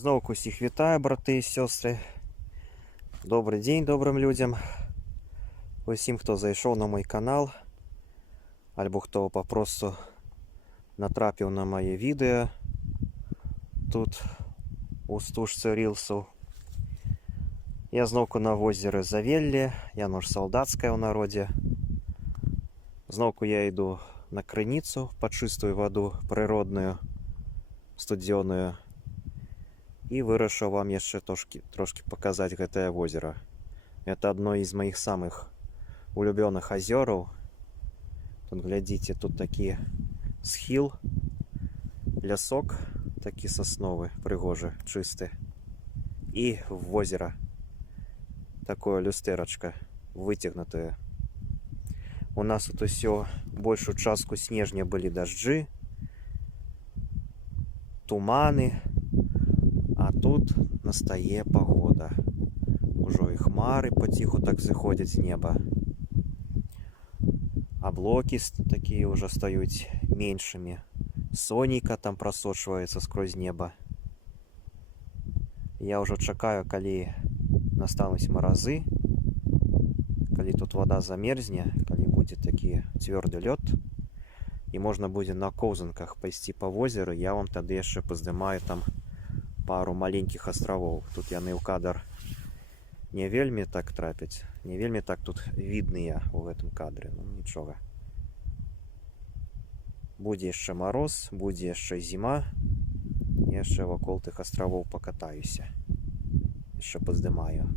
Знову усіх вітаю, брати і сестри. Добрий день добрим людям. Усім, хто зайшов на мій канал, або хто попросту натрапив на моє відео тут у стужці рілсу. Я знову на озері Завелле, яно ж солдатське у народі. Знову я йду на криницю по чистую воду природную, студеную. И вырашил вам еще трошки показать это озеро. Это одно из моих самых улюбленных озеров. Тут, глядите, тут такие схил, лясок, такие сосновые, пригожие, чистые. И в озеро такое люстерочко вытягнутое. У нас тут все большую частку снежня были дожди, туманы. А тут настає погода. Уже і хмари потиху так заходять з неба. Облаки такі вже стають меншими. Сонечко там просочується сквозь небо. Я вже чекаю, коли настануть морози, коли тут вода замерзне, коли буде такий твердий лед, і можна буде на ковзанках пойти по озеру. Я вам тоді ще познімаю там пару маленьких островов. Тут яны ў кадр не вельмі так трапяць, не вельмі так тут видныя у гэтым кадре. Ну нічога. Будзе яшчэ мороз, будзе яшчэ зіма. Яшчэ вакол тых островов покатаюся. Яшчэ паздымаю.